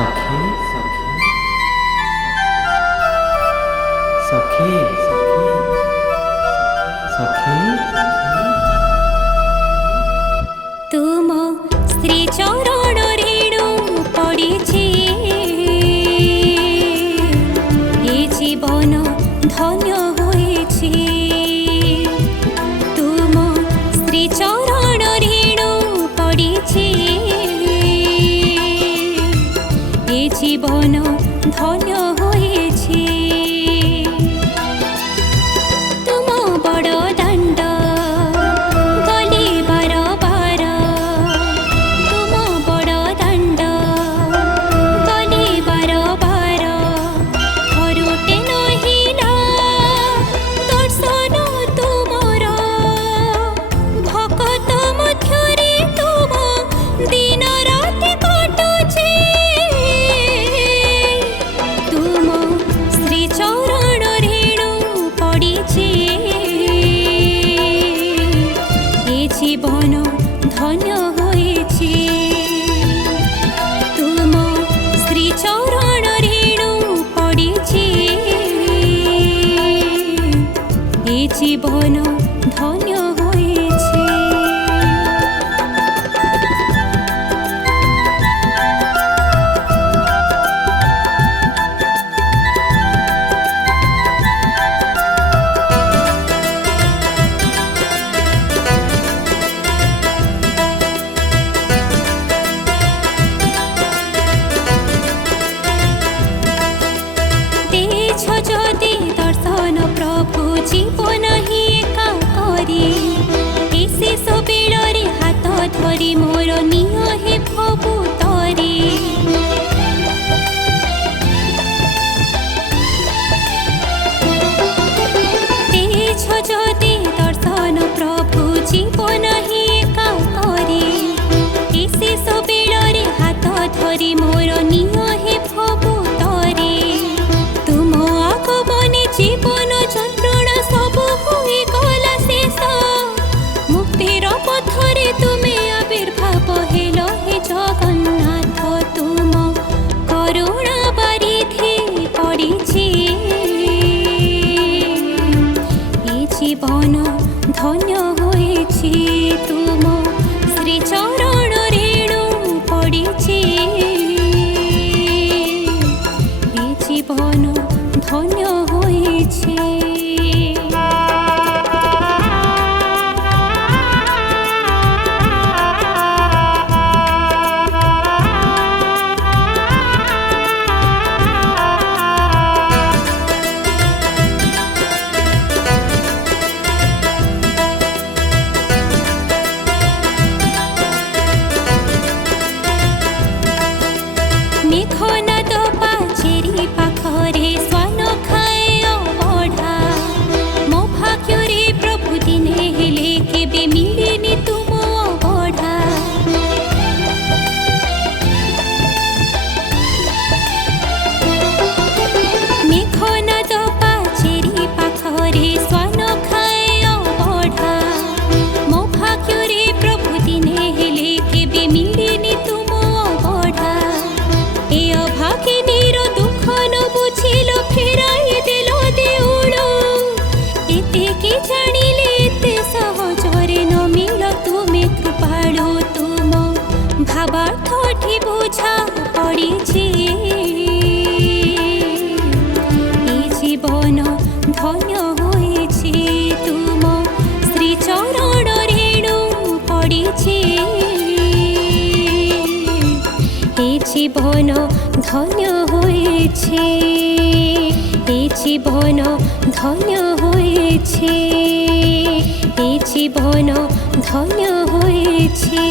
सखी सखी सखी तुम श्री चरण रेणु पड़े ये जीवन धन्य होएछि। तुम श्री चरण रेणु पड़े ये जीवन धन्य होएछि। तुम बड़ दंड गली बार बार, तुम बड़ दंड गली बार बार, थरुटे नहिला दर्शन तुमर, भकत मध्यरे तुम दिन राति कटुछि। तुम श्री चरण रेणु पड़े ये जीवन धन्य होएछि। तुम श्री चरण रेणु पड़े ये जीवन धन्य होएछि। तेज ज्योति दर्शन प्रभु जीवन ही एका करी, एसे सबेଳରେ हाथ धरी मोर निय हे प्रभु तरी। तेज ज्योति दर्शन प्रभु जीवन ही एका करी, एसे सबेଳରେ हाथ धरी मोर निय हे प्रभु तरी। तुम आगमने जीवन যন্ত্রণা सबु होई गला शेष, मुक्तिर पथरे तुमे आविर्भाव हेल हे जगन्नाथ। तुम करुणा बारिधि पड़िछि ये जीवन धन्य होएछि। तुम श्री चरण रेणु पड़िछि ये जीवन धन्य होएछि। मेघनाद पाचेरी पाखरे स्वान खाए अबढ़ा, मो भाग्यरे प्रभु दिने हेले केबे मिलेनि तुम अबढ़ा। मेघनाद पाचेरी पाखरे स्वान खाए अबढ़ा, मो भाग्यरे प्रभु दिने हेले केबे मिलेनि तुम अबढ़ा। ए अभागिनीर दुख न बुझिल फेराई देल देउळ, एतेके जानिले एते सहजरे न मिल तुमे कृपाळु। तुम भावार्थटी बुझा पड़िछि ए जीवन धन्य होएछि। तुम श्री चरण रेणु पड़िछि ये जीवन धन्य होएछि। ये जीवन धन्य होएछि। ये जीवन धन्य होएछि।